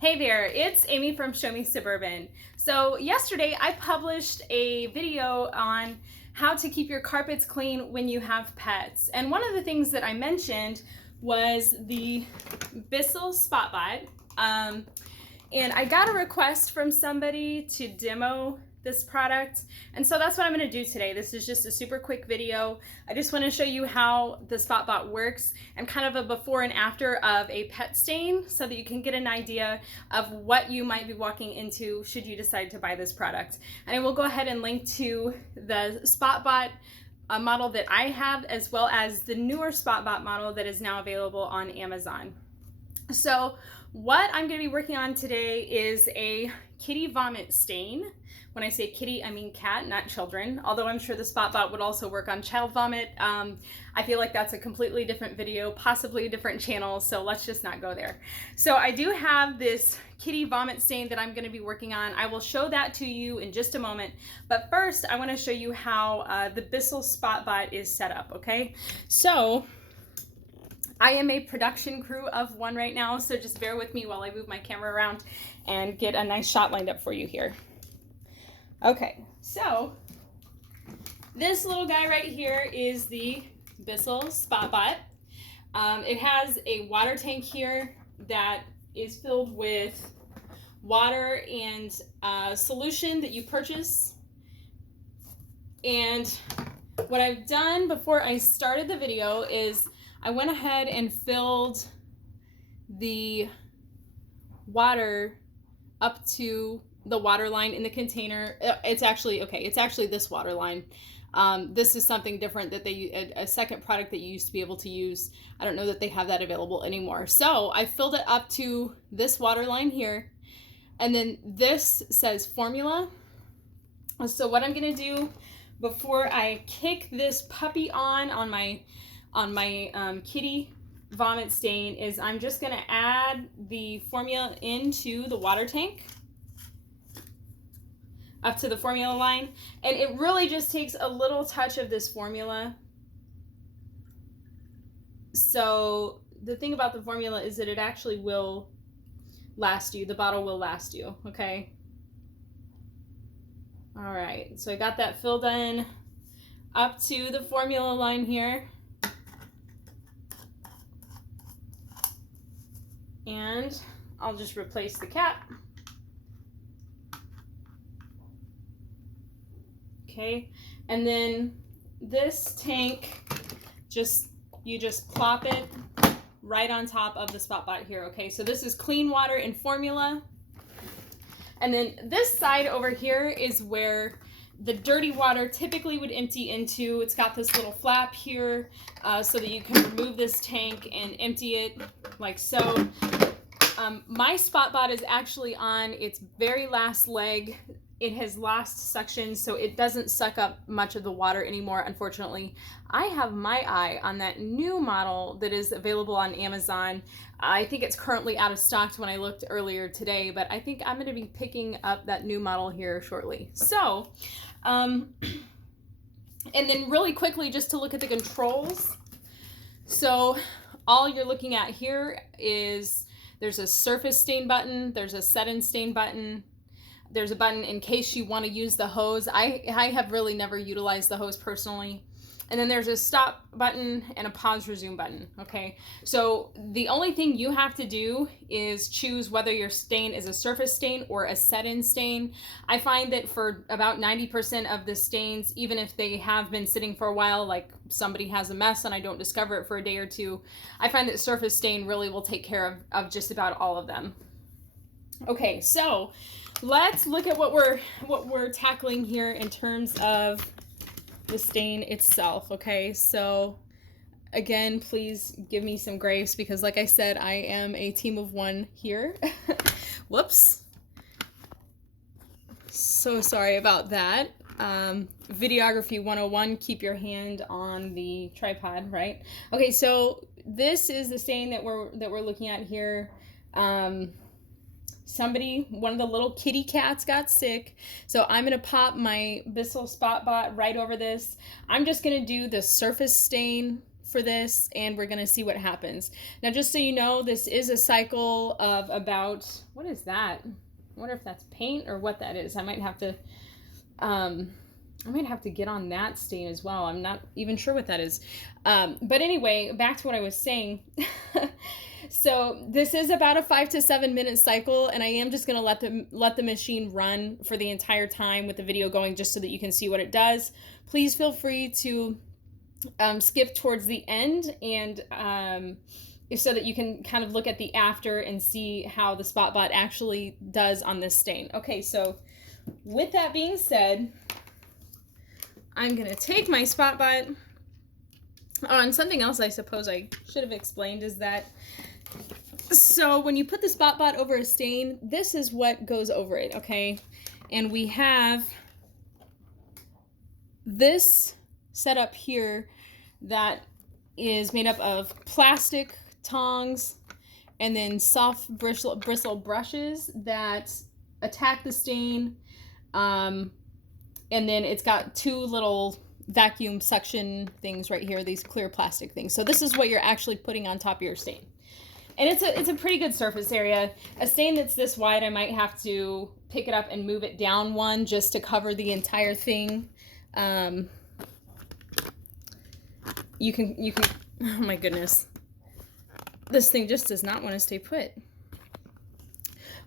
Hey there, it's Amy from ShowMe Suburban. So yesterday I published a video on how to keep your carpets clean when you have pets. And one of the things that I mentioned was the Bissell Spot Bot. And I got a request from somebody to demo this product, and so that's what I'm going to do today. This is just a super quick video. I just want to show you how the SpotBot works and kind of a before and after of a pet stain so that you can get an idea of what you might be walking into should you decide to buy this product. And I will go ahead and link to the SpotBot model that I have, as well as the newer SpotBot model that is now available on Amazon. So what I'm going to be working on today is a kitty vomit stain. When I say kitty, I mean cat, not children, although I'm sure the SpotBot would also work on child vomit. I feel like that's a completely different video, possibly a different channel, so let's just not go there. So I do have this kitty vomit stain that I'm going to be working on. I will show that to you in just a moment, but first I want to show you how the Bissell Spot Bot is set up, okay? So I am a production crew of one right now, so just bear with me while I move my camera around and get a nice shot lined up for you here. Okay, so this little guy right here is the Bissell Spot Bot. It has a water tank here that is filled with water and solution that you purchase. And what I've done before I started the video is I went ahead and filled the water up to the water line in the container. It's actually this water line. This is something different that a second product that you used to be able to use. I don't know that they have that available anymore. So I filled it up to this water line here, and then this says formula. So what I'm gonna do before I kick this puppy on my kitty vomit stain is I'm just gonna add the formula into the water tank up to the formula line, and it really just takes a little touch of this formula. So the thing about the formula is that it actually will last you, the bottle will last you, okay? All right, so I got that filled in up to the formula line here. And I'll just replace the cap. Okay, and then this tank, you just plop it right on top of the SpotBot here. Okay, so this is clean water and formula. And then this side over here is where the dirty water typically would empty into. It's got this little flap here so that you can remove this tank and empty it like so. My SpotBot is actually on its very last leg. It has lost suction, so it doesn't suck up much of the water anymore, unfortunately. I have my eye on that new model that is available on Amazon. I think it's currently out of stock when I looked earlier today, but I think I'm going to be picking up that new model here shortly. So, and then really quickly, just to look at the controls. So all you're looking at here is there's a surface stain button, there's a set and stain button, there's a button in case you want to use the hose. I have really never utilized the hose personally. And then there's a stop button and a pause resume button, okay? So the only thing you have to do is choose whether your stain is a surface stain or a set-in stain. I find that for about 90% of the stains, even if they have been sitting for a while, like somebody has a mess and I don't discover it for a day or two, I find that surface stain really will take care of just about all of them. Okay, so let's look at what we're tackling here in terms of the stain itself. Okay, so again, please give me some grace because like I said, I am a team of one here. Whoops. So sorry about that. Videography 101, keep your hand on the tripod, right? Okay, so this is the stain that we're looking at here. One of the little kitty cats got sick, so I'm going to pop my Bissell Spot Bot right over this. I'm just going to do the surface stain for this, and we're gonna see what happens. Now, just so you know, this is a cycle of about, what is that? I wonder if that's paint or what that is. I might have to get on that stain as well. I'm not even sure what that is. But anyway, back to what I was saying. So this is about a 5 to 7 minute cycle, and I am just gonna let the machine run for the entire time with the video going, just so that you can see what it does. Please feel free to skip towards the end, and so that you can kind of look at the after and see how the SpotBot actually does on this stain. Okay, so with that being said, I'm gonna take my SpotBot. Oh, and something else I suppose I should have explained is that, so when you put the SpotBot over a stain, this is what goes over it, okay? And we have this setup here that is made up of plastic tongs and then soft bristle brushes that attack the stain, and then it's got two little vacuum suction things right here, these clear plastic things. So this is what you're actually putting on top of your stain, and it's a pretty good surface area. A stain that's this wide, I might have to pick it up and move it down one just to cover the entire thing. You can, oh my goodness, this thing just does not want to stay put.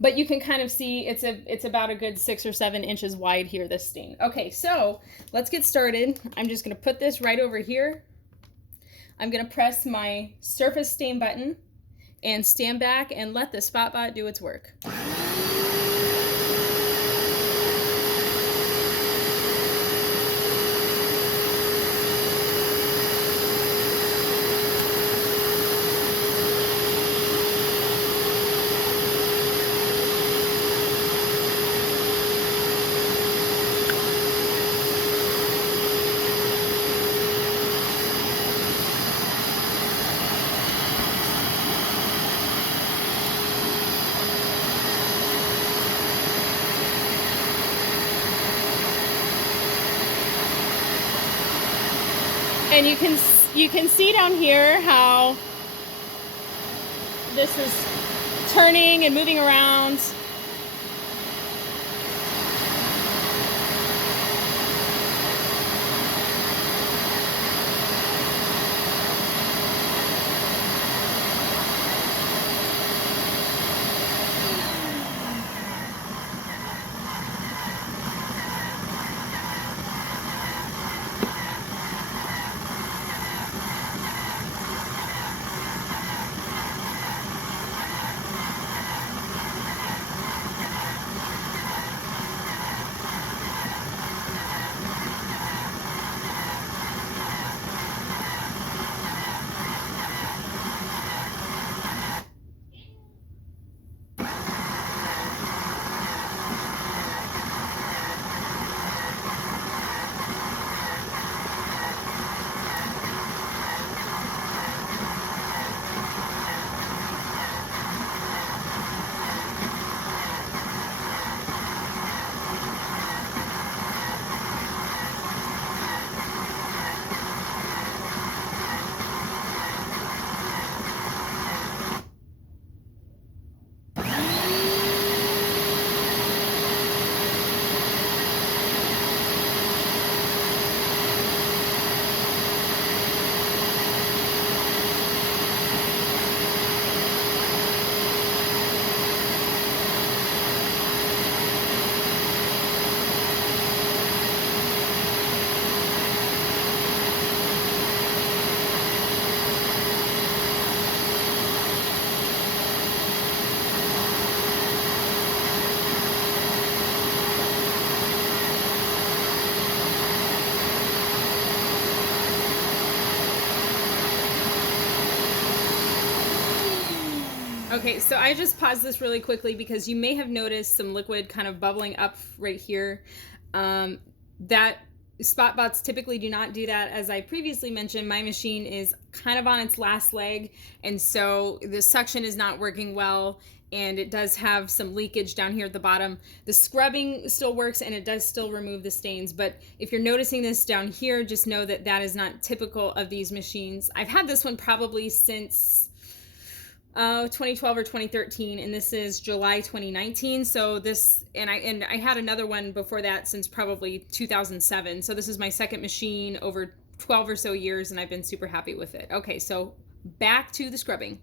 But you can kind of see it's about a good 6 or 7 inches wide here, this stain. Okay, so let's get started. I'm just gonna put this right over here. I'm gonna press my surface stain button and stand back and let the SpotBot do its work. And you can see down here how this is turning and moving around. Okay, so I just paused this really quickly because you may have noticed some liquid kind of bubbling up right here. That SpotBots typically do not do that. As I previously mentioned, my machine is kind of on its last leg, and so the suction is not working well, and it does have some leakage down here at the bottom. The scrubbing still works and it does still remove the stains, but if you're noticing this down here, just know that that is not typical of these machines. I've had this one probably since 2012 or 2013, and this is July 2019. So this, and I had another one before that since probably 2007. So this is my second machine over 12 or so years, and I've been super happy with it. Okay, so back to the scrubbing.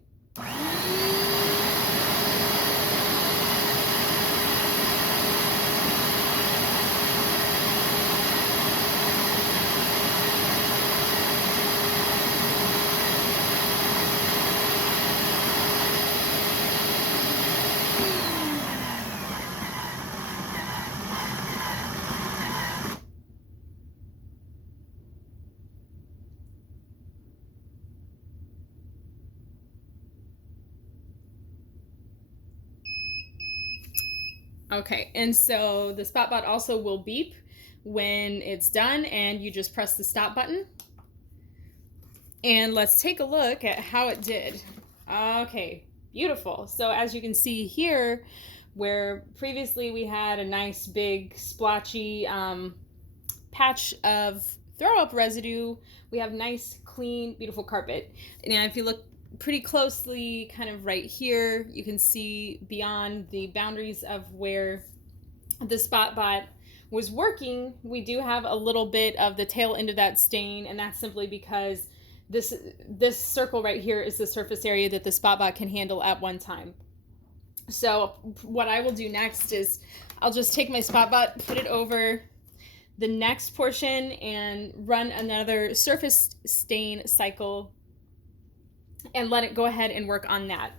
Okay, and so the SpotBot also will beep when it's done, and you just press the stop button. And let's take a look at how it did. Okay, beautiful. So as you can see here, where previously we had a nice big splotchy patch of throw up residue, we have nice, clean, beautiful carpet. Now if you look pretty closely, kind of right here, you can see beyond the boundaries of where the SpotBot was working, we do have a little bit of the tail end of that stain, and that's simply because this circle right here is the surface area that the SpotBot can handle at one time. So what I will do next is I'll just take my SpotBot, put it over the next portion, and run another surface stain cycle and let it go ahead and work on that.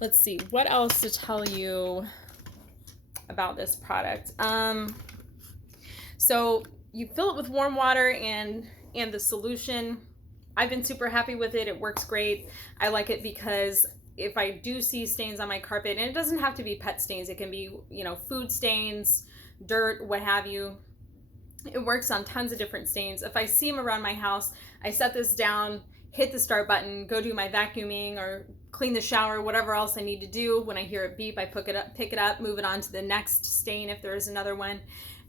Let's see, what else to tell you about this product. So you fill it with warm water and the solution. I've been super happy with it. It works great. I like it because if I do see stains on my carpet, and it doesn't have to be pet stains, it can be, you know, food stains, dirt, what have you. It works on tons of different stains. If I see them around my house, I set this down, hit the start button, go do my vacuuming or clean the shower, whatever else I need to do. When I hear it beep, I pick it up, move it on to the next stain if there is another one.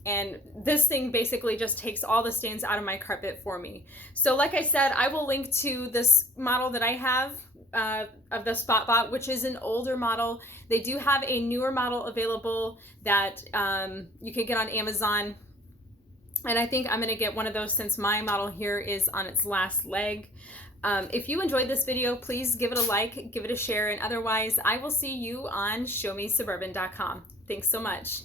And this thing basically just takes all the stains out of my carpet for me. So like I said, I will link to this model that I have of the SpotBot, which is an older model. They do have a newer model available that you can get on Amazon. And I think I'm going to get one of those since my model here is on its last leg. If you enjoyed this video, please give it a like, give it a share, and otherwise I will see you on ShowMeSuburban.com. Thanks so much.